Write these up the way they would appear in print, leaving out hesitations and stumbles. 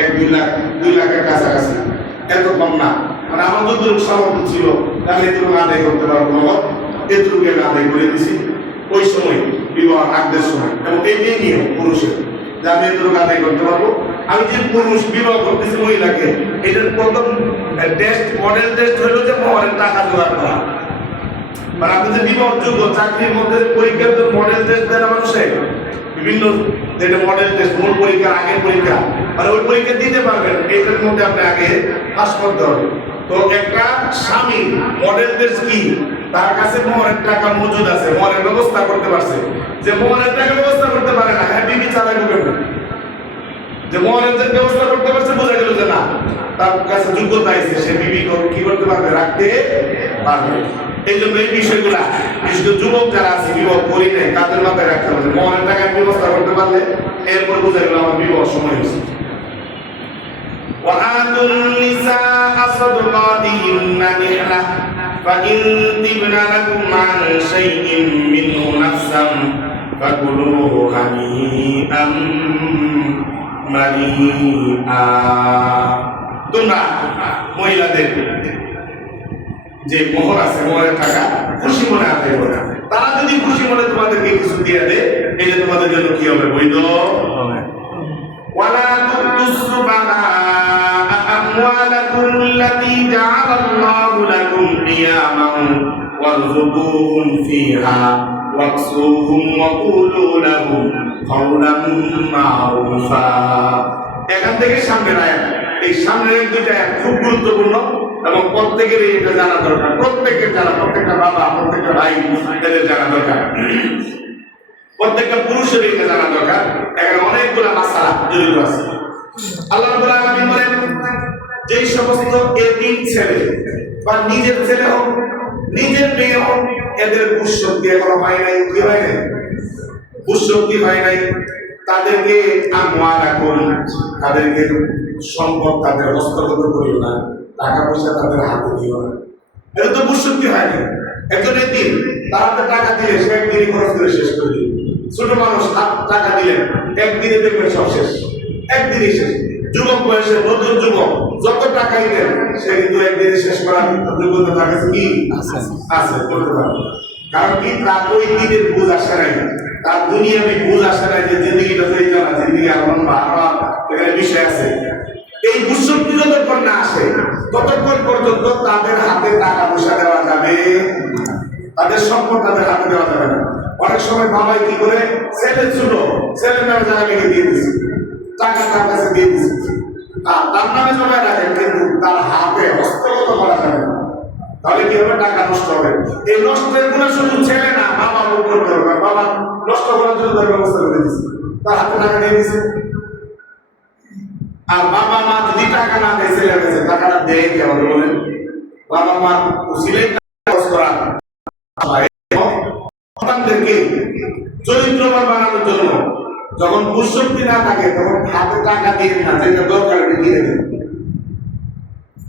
1-2 লাখ 2 লাখের কাছাকাছি, এত কম না। মানে আমার যতটুকু সামর্থ্য ছিল তাহলে এতটুকু আদায় করতে পারবো নগদ, এতটুকু আমি আদায় করে দিছি ওই সময় বিবাহ আগদের সময়। এবং এইটাই নিয়ে পুরুষের যে আমি এতটুকু আদায় করতে পারবো। আমি যে পুরুষ বিবাহ করতেছি মহিলাকে, এটার প্রথম টেস্ট মডেল টেস্ট হলো যে মোহরের টাকা জোগাড় করা। মানে আপনি যে বিবাহযোগ্য চাকরির মধ্যে পরীক্ষার মডেল টেস্ট দেয় না মানুষের, বিভিন্ন যেটা মডেল টেস্ট, মূল পরীক্ষার আগের পরীক্ষা, মানে ওই পরীক্ষা দিতে পারবেন, এটার মধ্যে আপনি আগে পাস করতে হবে। তো একটা স্বামী মডেল টেস্ট কি, তার কাছে মোহরের টাকা মজুদ আছে, মোহরের ব্যবস্থা করতে পারছে। যে মোহরের টাকা ব্যবস্থা করতে পারে না, হ্যাঁ বিবি চালাই ঢুকেন, যে মোহরের ব্যবস্থা করতে পারছে, বোঝা গেল যে না তার কাছে যোগ্যতা আছে, সে বিবি কি করতে পারবে, রাখতে পারবে। এই জন্য এই বিষয়গুলা বিশেষ করে যুবক যারা আছে, বিবাহ করি নাই, তাদের মাথায় রাখতে হবে। মোহরের টাকার ব্যবস্থা করতে পারলে এরপর বোঝা গেল আমার বিবাহ সময় হয়েছে। وآتوا النساء صدقاتهن نحلة فإن طبن لكم عن شيء منه نفسا فكلوه هنيئا مريئا। তোমরা মহিলাদের যে মোহর আছে, মোহরের টাকা খুশি মনে আদায় করো। তারা যদি খুশি মনে তোমাদেরকে কিছু দিয়ে দেয়, এটা তোমাদের জন্য কি হবে, বৈধ হবে। ওয়ালা তুসবাহা আমওয়ালাকুম আল্লাতী জাআলাল্লাহু লাকুম কিয়ামান ওয়ারযুকুহুম ফিহা ওয়াকসুহুম ওয়া কুলু লাহুম কাওলাম মারুফা। এখান থেকে সামনের আয়াত, এই সামনের দুইটা আয়াত খুব গুরুত্বপূর্ণ এবং প্রত্যেকেরই এটা জানা দরকার। প্রত্যেকের জানা, প্রত্যেকটা বাবা, প্রত্যেকটা ভাই এদের জানা দরকার, প্রত্যেকটা পুরুষের এটা জানা দরকার। এখানে অনেকগুলো মাসালা জড়িত আছে। আল্লাহ রাব্বুল আলামিন বলেন, যেই সমস্ত এতিম ছেলে বা নিজের ছেলে হোক, নিজের মেয়ে হোক, এদের বুঝশক্তি এখনো হয় নাই, কি হয় নাই, বুঝশক্তি হয় নাই, তাদেরকে আমওয়ালাকুম, তাদেরকে সম্পদ তাদের হস্তগত করিও না, টাকা পয়সা তাদের হাতে দিও না। এটা তো বুঝশক্তি হয় না। একজন এতিম, তার হাতে টাকা দিলে সে একদিনই খরচ করে শেষ করে দিল। ছোট মানুষ টাকা দিলেন, একদিনে দেখবেন সব শেষ, একদিনই শেষ। যুবক বয়সে নতুন যুবক যত টাকাই দেন, সে কিন্তু একদিনে শেষ করার যোগ্যতা তার কাছে কি আছে, করতে পারে। কারণ কি, তার ওই দিনের বুঝ আসে নাই, তার দুনিয়াবি বুঝ আসে নাই যে জিন্দগিটা তৈরি করা, জিন্দগি আমার এখানে বিষয় আছে। এই বুঝশক্তি যতক্ষণ না আসে, ততক্ষণ পর্যন্ত তাদের হাতে টাকা পয়সা দেওয়া যাবে, তাদের সম্পদ তাদের হাতে দেওয়া যাবে না। অনেক সময় বাবাই কি করে, ছেলে ছোট, ছেলে নামে জায়গা লিখে দিয়ে দিচ্ছে, টাকা তার কাছে দিয়ে দিচ্ছে, তার নামে জমা রাখেন, কিন্তু তার হাতে হস্তগত করা যাবে না। তাহলে কি হবে, টাকা নষ্ট হবে। এই নষ্টের গুণা শুধু ছেলে না, বাবা ভোগ করতে হবে। বাবা নষ্ট করার জন্য তার ব্যবস্থা করে দিচ্ছে, তার হাতে টাকা দিয়ে দিচ্ছে। আর বাবা মা যদি টাকা না দেয়, ছেলে কাছে টাকাটা দেয় কে হবে বলেন? বাবা মা উসিলে খরচ করা, সন্তানদেরকে চরিত্রবান বানানোর জন্য যখন বুঝশক্তি না থাকে, তখন হাতে টাকা দিবেন না, যেটা দরকার দিয়ে দেবেন।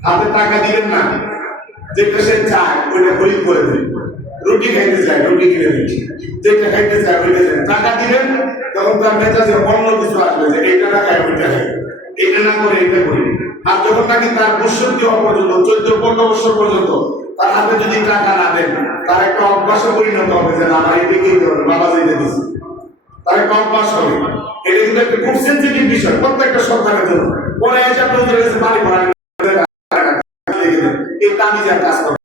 হাতে টাকা দিবেন না, যেটা সে চায় ওইটা খরিদ করে দেবেন। রুটি খাইতে চায়, রুটি কিনে দেবেন। যেটা খাইতে চায় ওইটা দেবেন। টাকা দিবেন, তখন তার মেজাজে অন্য কিছু আসবে, যে এইটা না খায় ওইটা খায়, এটা না করে এটা করি। আর যখন নাকি তার বুঝশক্তি হওয়া পর্যন্ত, 14-15 বছর পর্যন্ত তার হাতে যদি টাকা না দেন, তার একটা অভ্যাসে পরিণত হবে যে আমার এটা কিনতে হবে, বাবা যেটা দিচ্ছে, তার একটা অভ্যাস হবে। এটা কিন্তু একটা খুব সেন্সিটিভ বিষয় প্রত্যেকটা সন্তানের জন্য। পরে এসে আপনার কাছে বাড়ি ভরা এই তাবিজের কাজ করবে,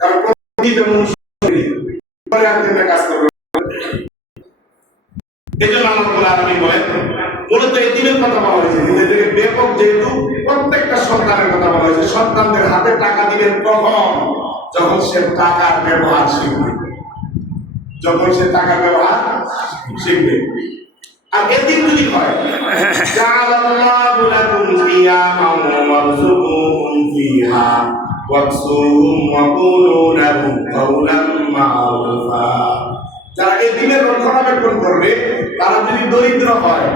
কারণ পরে আর কাজ করবে। এই জন্য আল্লাহ রাব্বুল আলামিন বলেন, মূলত এতিমের কথা বলা হয়েছে, এদেরকে ব্যাপক, যেহেতু প্রত্যেকটা সন্তানের কথা বলা হয়েছে। সন্তানদের হাতে টাকা দিবেন কখন? যখন সে টাকার ব্যবহার শিখবে, যখন সে টাকার ব্যবহার শিখবে। আর এতিম যদি হয়, জাআলাল্লাহু লাকুম কিয়ামান ওয়ারযুকুহুম ফিহা ওয়াকসুহুম ওয়া কুলু লাহুম কাওলাম মারুফা। যারা এতিমের রক্ষণাবেক্ষণ করবে, তারা যদি দরিদ্র হয়,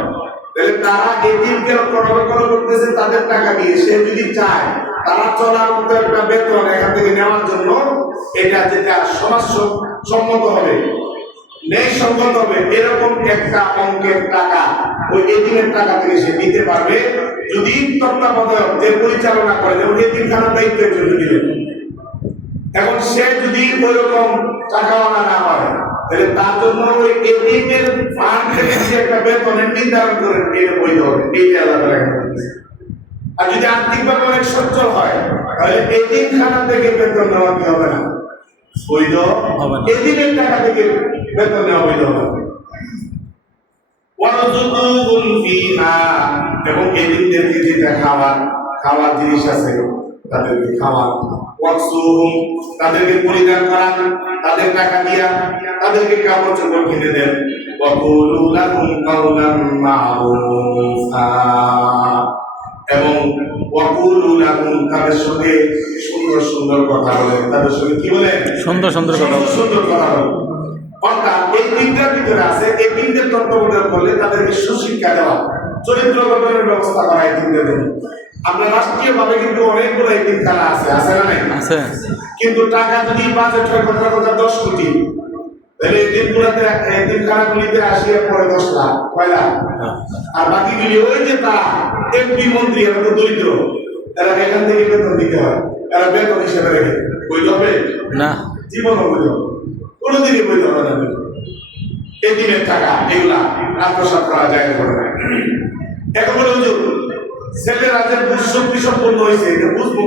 তাহলে তারা এতিমকে রক্ষণাবেক্ষণ করতেছে তাদের টাকা দিয়ে। সে যদি চায় তারা চলার মতো একটা বেতন এখান থেকে নেওয়ার জন্য, এটা যেটা সমাজ সম্মত হবে, ন্যায় সঙ্গত হবে এরকম একটা অঙ্কের টাকা ওই এতিমের টাকা থেকে সে নিতে পারবে যদি তত্ত্বাবধায়ক যে পরিচালনা করে, যেমন এতিমখানার দায়িত্ব একজন দিলেন। এখন সে যদি ওইরকম টাকাওয়ালা না হয় তাহলে তার জন্য ওই এতিমের ফান্ড থেকে যে একটা বেতনের নির্ধারণ করে এটা বৈধ হবে, এইটা আলাদা রাখা। আর যদি আর্থিকভাবে অনেক সচ্ছল হয় তাহলে এতিমখানা থেকে বেতন নেওয়া কি হবে না, বৈধ হবে না। এতিমের টাকা থেকে বেতন নেওয়া বৈধ হবে। ওয়ারযুকুহুম ফিহা, এবং এতিমদেরকে যেটা খাওয়ার জিনিস আছে তাদেরকে খাওয়ান। ওয়াকসুহুম, তাদেরকে পরিধান করান, তাদের টাকা দিয়া তাদেরকে কাপড় চোপড় কিনে দেন। ওয়াকুলু লাহুম কাওলাম মা'রুফা, এবং ওয়াকুলু লাহুম, তাদের সঙ্গে সুন্দর সুন্দর কথা বলেন, তাদের সঙ্গে কি বলেন, সুন্দর সুন্দর কথা বলেন। অর্থাৎ এই তিনটার ভিতরে আছে এই তিনটের তত্ত্বাবধান করলে তাদেরকে সুশিক্ষা দেওয়া, চরিত্র গঠনের ব্যবস্থা করা এই তিনটের জন্য। আমরা রাষ্ট্রীয়ভাবে কিন্তু অনেকগুলো এতিমখানা আছে, আছে না নাই? আছে। কিন্তু টাকা যদি বাজেট হয় কথা 10 কোটি, তাহলে এতিমখানাগুলিতে আসিয়া পড়ে 10 লাখ, কয় লাখ? আর বাকিগুলি ওই যে তা এমপি মন্ত্রী, এরা তো দরিদ্র, এরা এখান থেকে বেতন দিতে হয়, এরা বেতন হিসেবে রেখে বৈধ হবে না, জীবনও বৈধ হবে, কোনোদিনই বৈধ হবে না। এতিমের টাকা এগুলা আত্মসাৎ করা যায় না। এখন বলে হুজুর ছেলেরা যে বুঝ শক্তি সম্পন্ন হয়েছে এটা বুঝবো